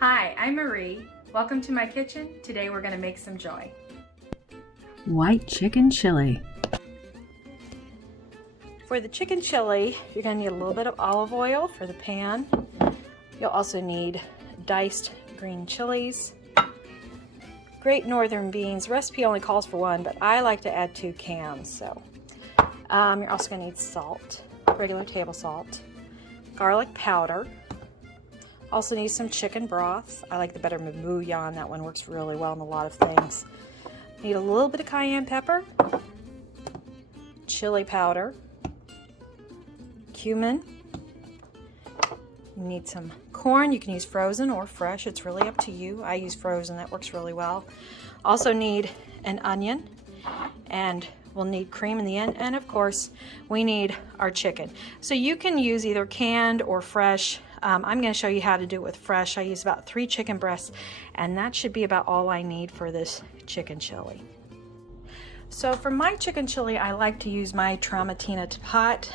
Hi, I'm Marie. Welcome to my kitchen. Today we're going to make some joy. White chicken chili. For the chicken chili, you're going to need a little bit of olive oil for the pan. You'll also need diced green chilies, great northern beans. The recipe only calls for one, but I like to add 2 cans. So you're also going to need salt, regular table salt, garlic powder. Also need some chicken broth. I like the better bouillon. That one works really well in a lot of things. Need a little bit of cayenne pepper, chili powder, cumin. You need some corn. You can use frozen or fresh. It's really up to you. I use frozen. That works really well. Also need an onion, and we'll need cream in the end. And of course, we need our chicken. So you can use either canned or fresh. I'm going to show you how to do it with fresh. I use about 3 chicken breasts, and that should be about all I need for this chicken chili. So for my chicken chili, I like to use my Tramontina pot.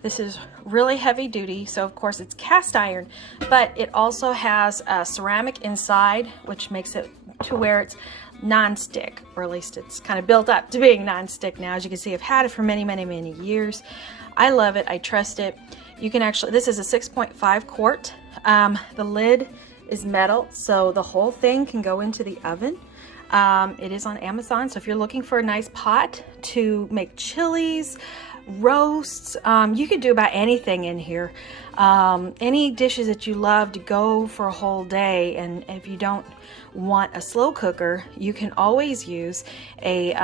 This is really heavy duty, so of course it's cast iron, but it also has ceramic inside, which makes it to where it's non-stick, or at least it's kind of built up to being non-stick now. As you can see, I've had it for many, many, many years. I love it. I trust it. You can actually, this is a 6.5 quart. The lid is metal, so the whole thing can go into the oven. It is on Amazon, so if you're looking for a nice pot to make chilies, roasts, you can do about anything in here. Any dishes that you love to go for a whole day, and if you don't want a slow cooker, you can always use a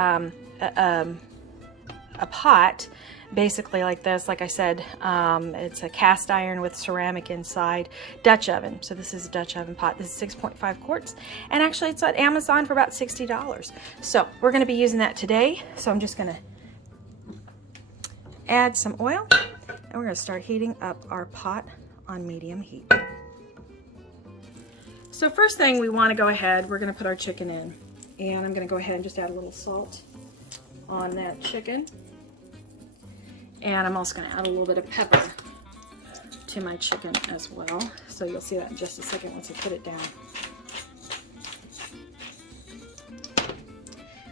pot basically like this. Like I said, it's a cast iron with ceramic inside, Dutch oven. So this is a Dutch oven pot. This is 6.5 quarts, and actually it's on Amazon for about $60. So we're going to be using that today. So I'm just going to add some oil, and we're going to start heating up our pot on medium heat. So first thing, we want to go ahead, we're going to put our chicken in, and I'm going to go ahead and just add a little salt on that chicken. And I'm also going to add a little bit of pepper to my chicken as well. So you'll see that in just a second once I put it down.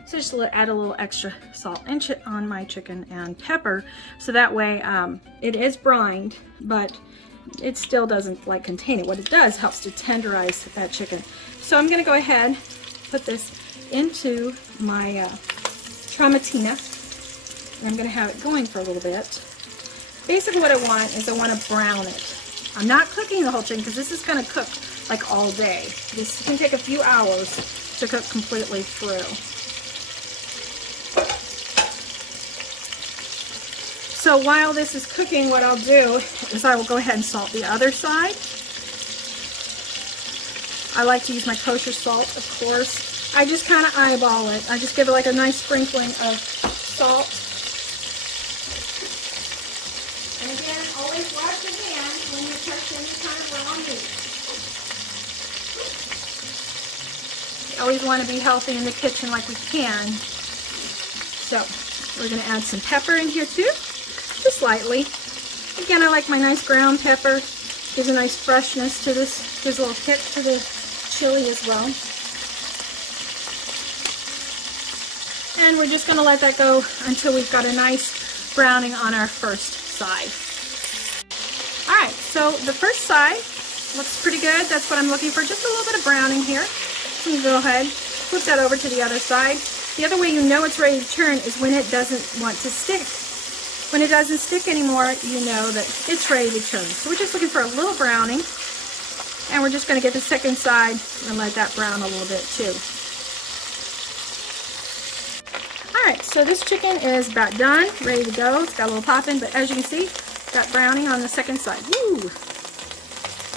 So just add a little extra salt on my chicken and pepper. So that way it is brined, but it still doesn't like contain it. What it does helps to tenderize that chicken. So I'm going to go ahead, put this into my Tramontina. I'm going to have it going for a little bit. Basically what I want is I want to brown it. I'm not cooking the whole chicken because this is going to cook like all day. This can take a few hours to cook completely through. So while this is cooking, what I'll do is I will go ahead and salt the other side. I like to use my kosher salt, of course. I just kind of eyeball it. I just give it like a nice sprinkling of salt. And again, always wash your hands when you touch any kind of raw meat. You always want to be healthy in the kitchen like we can. So we're going to add some pepper in here too, just lightly. Again, I like my nice ground pepper. Gives a nice freshness to this, gives a little kick to the chili as well. And we're just going to let that go until we've got a nice browning on our first side. Alright, so the first side looks pretty good. That's what I'm looking for, just a little bit of browning here. So you go ahead, flip that over to the other side. The other way you know it's ready to turn is when it doesn't want to stick. When it doesn't stick anymore, you know that it's ready to turn. So we're just looking for a little browning, and we're just going to get the second side and let that brown a little bit too. Alright, so this chicken is about done, ready to go. It's got a little pop in, but as you can see, got browning on the second side. Woo!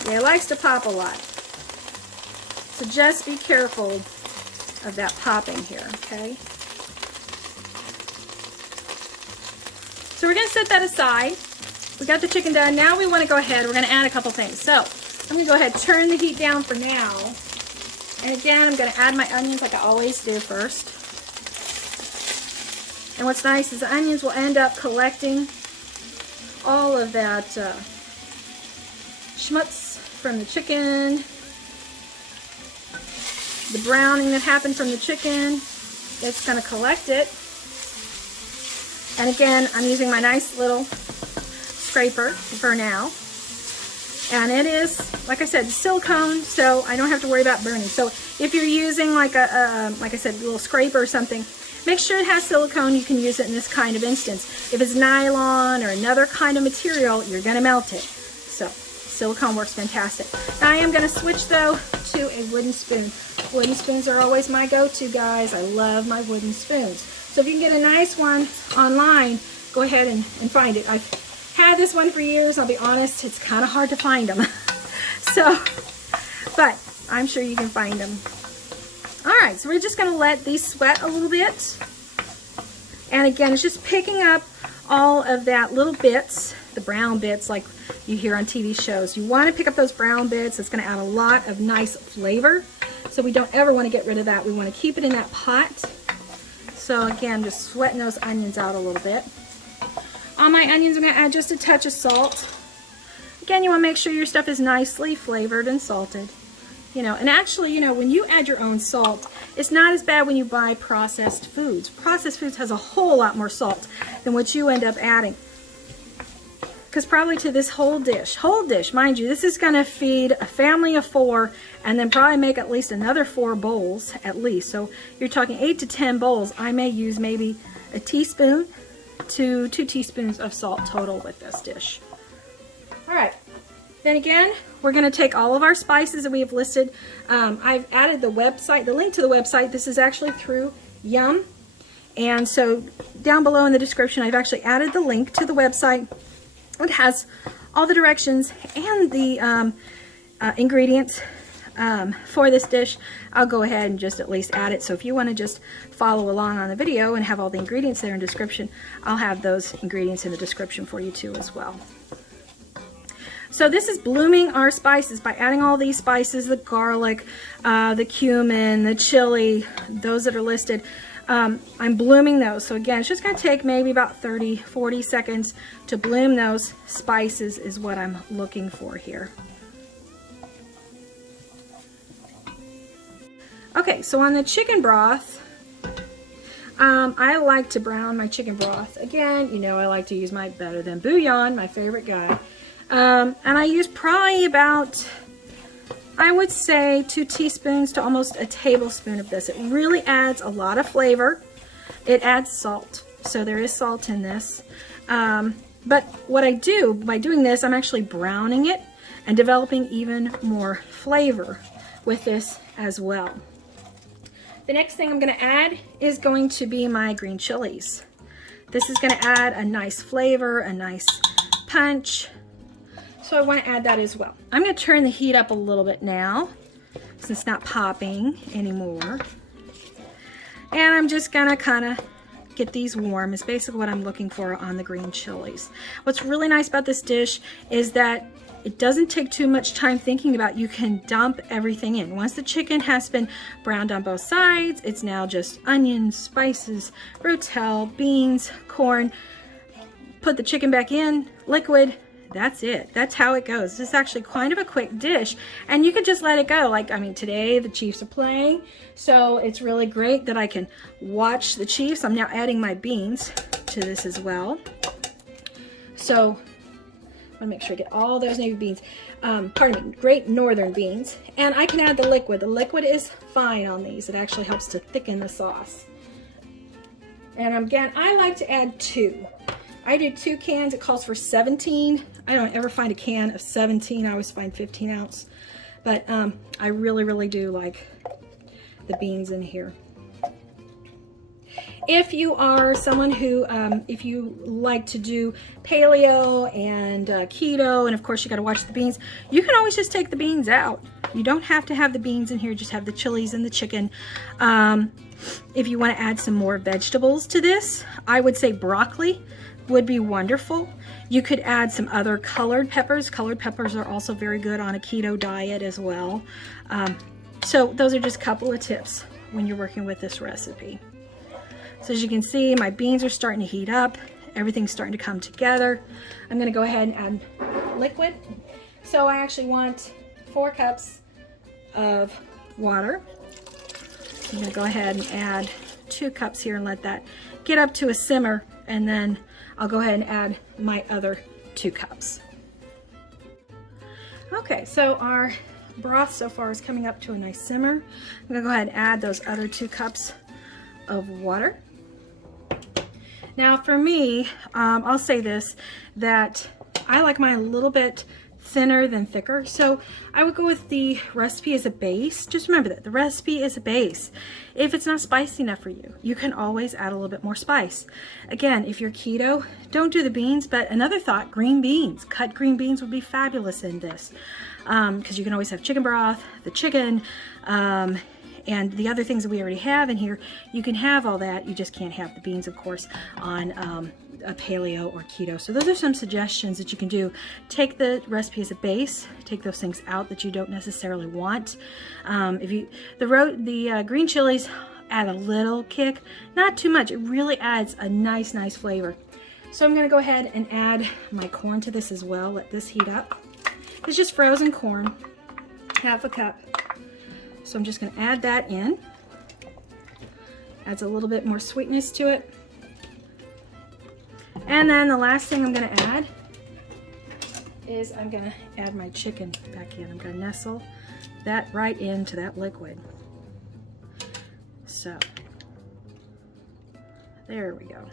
Yeah, it likes to pop a lot. So just be careful of that popping here, okay? So we're going to set that aside. We got the chicken done. Now we want to go ahead, we're going to add a couple things. So I'm going to go ahead and turn the heat down for now. And again, I'm going to add my onions like I always do first. And what's nice is the onions will end up collecting all of that schmutz from the chicken the browning that happened from the chicken. It's going to collect it. And again, I'm using my nice little scraper for now. And it is, like I said, silicone, so I don't have to worry about burning. So if you're using like like I said, a little scraper or something, make sure it has silicone. You can use it in this kind of instance. If it's nylon or another kind of material, you're going to melt it. So silicone works fantastic. Now I am going to switch though to a wooden spoon. Wooden spoons are always my go-to, guys. I love my wooden spoons. So if you can get a nice one online, go ahead and find it. I've had this one for years. I'll be honest, it's kind of hard to find them. So, but I'm sure you can find them. All right, so we're just going to let these sweat a little bit. And again, it's just picking up all of that little bits, the brown bits like you hear on TV shows. You want to pick up those brown bits. It's going to add a lot of nice flavor. So we don't ever want to get rid of that. We want to keep it in that pot. So again, just sweating those onions out a little bit. On my onions, I'm going to add just a touch of salt. Again, you want to make sure your stuff is nicely flavored and salted. You know, and actually, you know, when you add your own salt, it's not as bad when you buy processed foods. Processed foods has a whole lot more salt than what you end up adding. Because probably to this whole dish, mind you, this is going to feed a family of 4 and then probably make at least another 4 bowls at least. So you're talking 8 to 10 bowls. I may use maybe a teaspoon to 2 teaspoons of salt total with this dish. All right, then again, we're going to take all of our spices that we have listed. I've added the website, the link to the website. This is actually through Yum. And so down below in the description, I've actually added the link to the website. It has all the directions and the ingredients for this dish. I'll go ahead and just at least add it. So if you want to just follow along on the video and have all the ingredients there in description, I'll have those ingredients in the description for you too as well. So this is blooming our spices by adding all these spices, the garlic, the cumin, the chili, those that are listed. I'm blooming those. So again, it's just going to take maybe about 30-40 seconds to bloom those spices is what I'm looking for here. Okay, so on the chicken broth, I like to brown my chicken broth. Again, you know I like to use my Better Than Bouillon, my favorite guy. And I use probably about, I would say 2 teaspoons to almost a tablespoon of this. It really adds a lot of flavor. It adds salt, so there is salt in this. But what I do by doing this, I'm actually browning it and developing even more flavor with this as well. The next thing I'm going to add is going to be my green chilies. This is going to add a nice flavor, a nice punch. So I want to add that as well. I'm going to turn the heat up a little bit now since it's not popping anymore. And I'm just going to kind of get these warm is basically what I'm looking for on the green chilies. What's really nice about this dish is that it doesn't take too much time thinking about. You can dump everything in. Once the chicken has been browned on both sides, it's now just onions, spices, rotel, beans, corn. Put the chicken back in, liquid. That's it. That's how it goes. This is actually kind of a quick dish, and you can just let it go. Like, I mean, today the Chiefs are playing, so it's really great that I can watch the Chiefs. I'm now adding my beans to this as well. So I want to make sure I get all those navy beans. Pardon me, great northern beans. And I can add the liquid. The liquid is fine on these. It actually helps to thicken the sauce. And again, I like to add 2. I do 2 cans. It calls for 17. I don't ever find a can of 17. I always find 15 ounce. But I really, really do like the beans in here. If you are someone who, if you like to do paleo and keto, and of course you got to watch the beans, you can always just take the beans out. You don't have to have the beans in here, just have the chilies and the chicken. If you want to add some more vegetables to this, I would say broccoli would be wonderful. You could add some other colored peppers. Colored peppers are also very good on a keto diet as well. So those are just a couple of tips when you're working with this recipe. So as you can see, my beans are starting to heat up. Everything's starting to come together. I'm going to go ahead and add liquid. So I actually want 4 cups of water. I'm going to go ahead and add 2 cups here and let that get up to a simmer, and then I'll go ahead and add my other 2 cups. Okay, so our broth so far is coming up to a nice simmer. I'm going to go ahead and add those other 2 cups of water. Now for me, I'll say this, that I like mine a little bit thinner than thicker, so I would go with the recipe as a base. Just remember that the recipe is a base. If it's not spicy enough for you, you can always add a little bit more spice. Again, if you're keto, don't do the beans, but another thought, green beans. Cut green beans would be fabulous in this, because you can always have chicken broth, the chicken, and the other things that we already have in here. You can have all that, you just can't have the beans, of course, on a paleo or keto. So those are some suggestions that you can do. Take the recipe as a base, take those things out that you don't necessarily want. The green chilies add a little kick, not too much. It really adds a nice flavor. So I'm gonna go ahead and add my corn to this as well. Let this heat up. It's just frozen corn, 1/2 cup. So I'm just gonna add that in. Adds a little bit more sweetness to it. And then the last thing I'm going to add is I'm going to add my chicken back in. I'm going to nestle that right into that liquid. So there we go.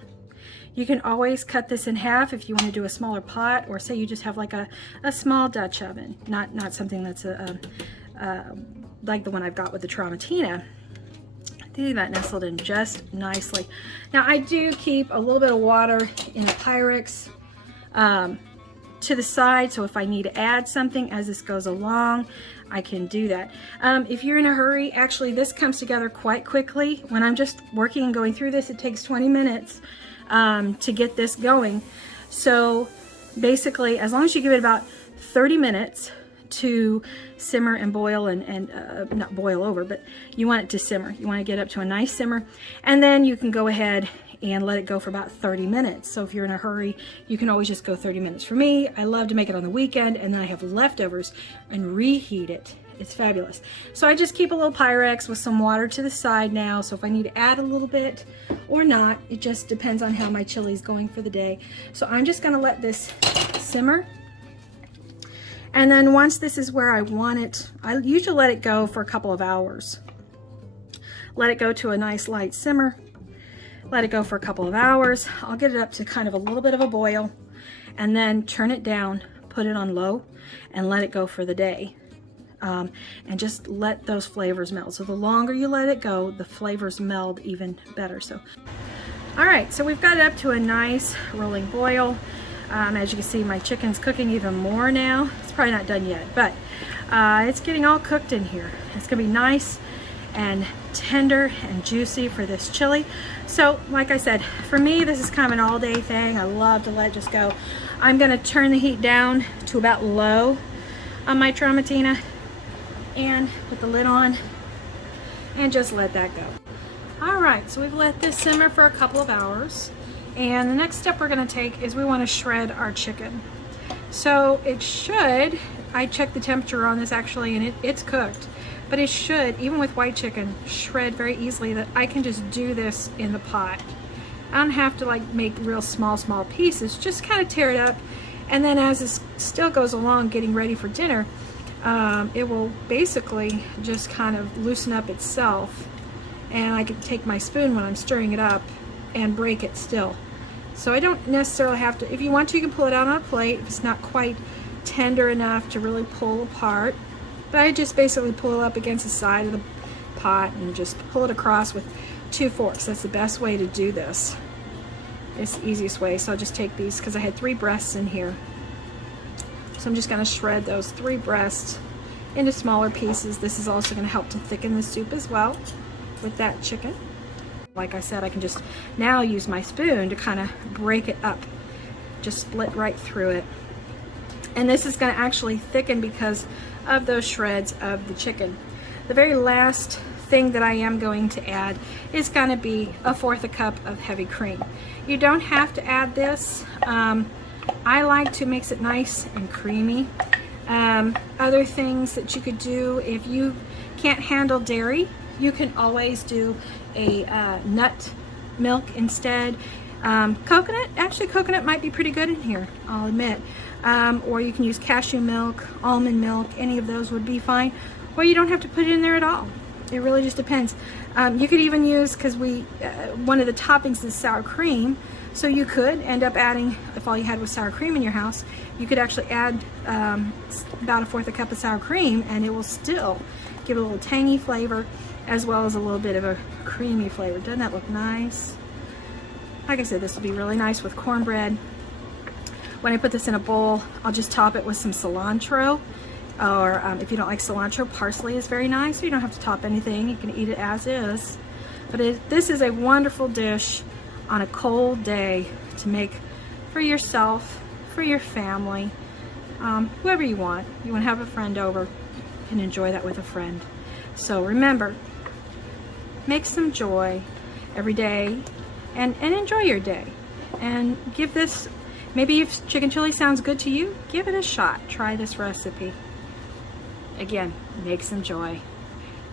You can always cut this in half if you want to do a smaller pot, or say you just have like a small Dutch oven, not something that's like the one I've got with the Tramontina. That nestled in just nicely. Now I do keep a little bit of water in a Pyrex to the side, so if I need to add something as this goes along, I can do that. If you're in a hurry, actually this comes together quite quickly. When I'm just working and going through this, it takes 20 minutes to get this going. So basically, as long as you give it about 30 minutes to simmer and boil, and not boil over, but you want it to simmer. You want to get up to a nice simmer, and then you can go ahead and let it go for about 30 minutes. So if you're in a hurry, you can always just go 30 minutes. For me, I love to make it on the weekend, and then I have leftovers and reheat it. It's fabulous. So I just keep a little Pyrex with some water to the side now, so if I need to add a little bit or not, it just depends on how my chili is going for the day. So I'm just going to let this simmer. And then once this is where I want it, I usually let it go for a couple of hours. Let it go to a nice light simmer. Let it go for a couple of hours. I'll get it up to kind of a little bit of a boil, and then turn it down, put it on low, and let it go for the day. And just let those flavors meld. So the longer you let it go, the flavors meld even better. So, all right, so we've got it up to a nice rolling boil. As you can see, my chicken's cooking even more now. It's probably not done yet, but it's getting all cooked in here. It's gonna be nice and tender and juicy for this chili. So like I said, for me, this is kind of an all-day thing. I love to let it just go. I'm gonna turn the heat down to about low on my Tramontina and put the lid on and just let that go. All right, so we've let this simmer for a couple of hours. And the next step we're going to take is we want to shred our chicken. So it should, I checked the temperature on this actually, and it's cooked, but it should, even with white chicken, shred very easily, that I can just do this in the pot. I don't have to like make real small pieces, just kind of tear it up, and then as this still goes along getting ready for dinner, it will basically just kind of loosen up itself, and I can take my spoon when I'm stirring it up and break it still. So I don't necessarily have to, if you want to, you can pull it out on a plate if it's not quite tender enough to really pull apart. But I just basically pull it up against the side of the pot and just pull it across with 2 forks. That's the best way to do this. It's the easiest way. So I'll just take these, because I had 3 breasts in here. So I'm just going to shred those 3 breasts into smaller pieces. This is also going to help to thicken the soup as well with that chicken. Like I said, I can just now use my spoon to kind of break it up, just split right through it. And this is going to actually thicken because of those shreds of the chicken. The very last thing that I am going to add is going to be 1/4 cup of heavy cream. You don't have to add this. I like to mix it nice and creamy. Other things that you could do, if you can't handle dairy, You can always do a nut milk instead. Coconut, actually coconut might be pretty good in here, I'll admit. Or you can use cashew milk, almond milk, any of those would be fine. Or you don't have to put it in there at all. It really just depends. You could even use, because one of the toppings is sour cream, so you could end up adding, if all you had was sour cream in your house, you could actually add about 1/4 cup of sour cream, and it will still give it a little tangy flavor as well as a little bit of a creamy flavor. Doesn't that look nice? Like I said, this will be really nice with cornbread. When I put this in a bowl, I'll just top it with some cilantro, or if you don't like cilantro, parsley is very nice. So you don't have to top anything. You can eat it as is. But this is a wonderful dish on a cold day to make for yourself, for your family, whoever you want. You want to have a friend over, you can enjoy that with a friend. So remember, make some joy every day and enjoy your day. And give this, maybe if chicken chili sounds good to you, give it a shot. Try this recipe. Again, make some joy.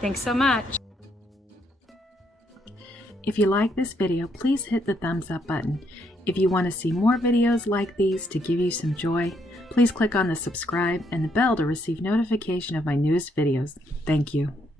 Thanks so much. If you like this video, please hit the thumbs up button. If you want to see more videos like these to give you some joy, please click on the subscribe and the bell to receive notification of my newest videos. Thank you.